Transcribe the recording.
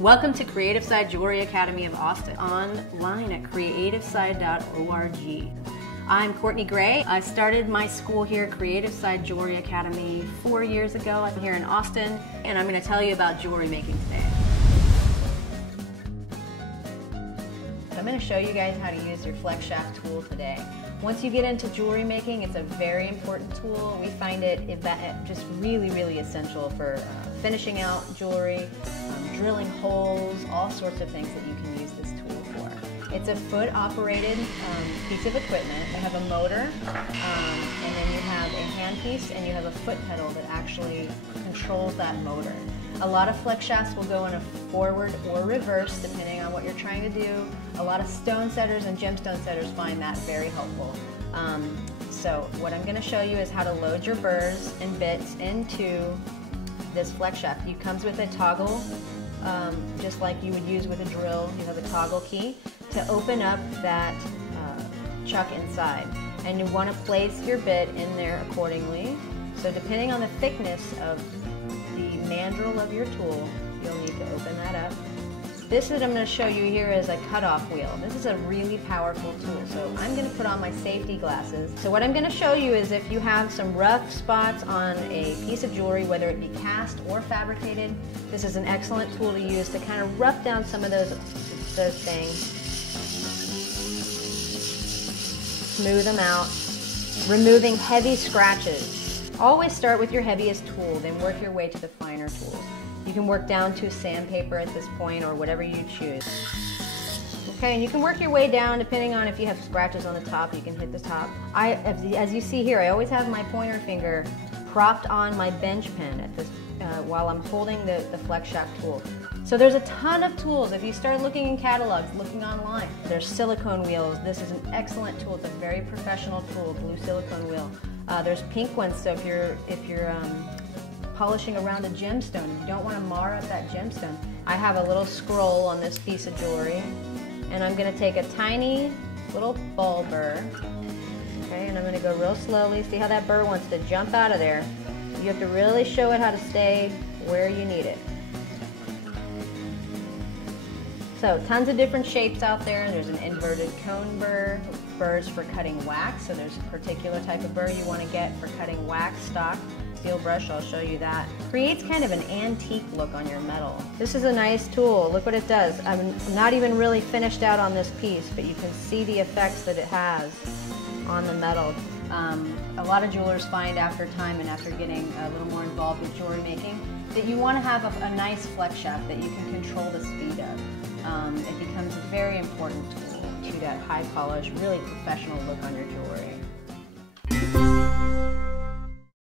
Welcome to Creative Side Jewelry Academy of Austin, online at creativeside.org. I'm Courtney Gray. I started my school here, Creative Side Jewelry Academy, 4 years ago. I'm here in Austin, and I'm going to tell you about jewelry making today. I'm going to show you guys how to use your flex shaft tool today. Once you get into jewelry making, it's a very important tool. We find it just really essential for finishing out jewelry, drilling holes, all sorts of things that you can use this tool for. It's a foot-operated piece of equipment. You have a motor, and then you have a handpiece, and you have a foot pedal that actually controls that motor. A lot of flex shafts will go in a forward or reverse, depending on what you're trying to do. A lot of stone setters and gemstone setters find that very helpful. So what I'm going to show you is how to load your burrs and bits into this flex shaft. It comes with a toggle, just like you would use with a drill. You have a toggle key to open up that chuck inside. And you want to place your bit in there accordingly. So depending on the thickness of the mandrel of your tool, you'll need to open that up. This that I'm going to show you here is a cutoff wheel. This is a really powerful tool, so I'm going to put on my safety glasses. So what I'm going to show you is if you have some rough spots on a piece of jewelry, whether it be cast or fabricated, this is an excellent tool to use to kind of rough down some of those things. Smooth them out, removing heavy scratches. Always start with your heaviest tool, then work your way to the finer tools. You can work down to sandpaper at this point or whatever you choose. Okay, and you can work your way down depending on if you have scratches on the top, you can hit the top. As you see here, I always have my pointer finger propped on my bench pen at this, while I'm holding the flex shaft tool. So there's a ton of tools. If you start looking in catalogs, looking online, there's silicone wheels. This is an excellent tool. It's a very professional tool, blue silicone wheel. There's pink ones, so if you're polishing around a gemstone and you don't want to mar up that gemstone, I have a little scroll on this piece of jewelry, and I'm going to take a tiny little ball burr, okay, and I'm going to go real slowly. See how that burr wants to jump out of there. You have to really show it how to stay where you need it. So tons of different shapes out there. There's an inverted cone burr, burrs for cutting wax, so there's a particular type of burr you want to get for cutting wax stock. Steel brush, I'll show you that. Creates kind of an antique look on your metal. This is a nice tool. Look what it does. I'm not even really finished out on this piece, but you can see the effects that it has on the metal. A lot of jewelers find after time and after getting a little more involved with jewelry making that you want to have a nice flex shaft that you can control the speed of. It becomes a very important tool to that high polish, really professional look on your jewelry.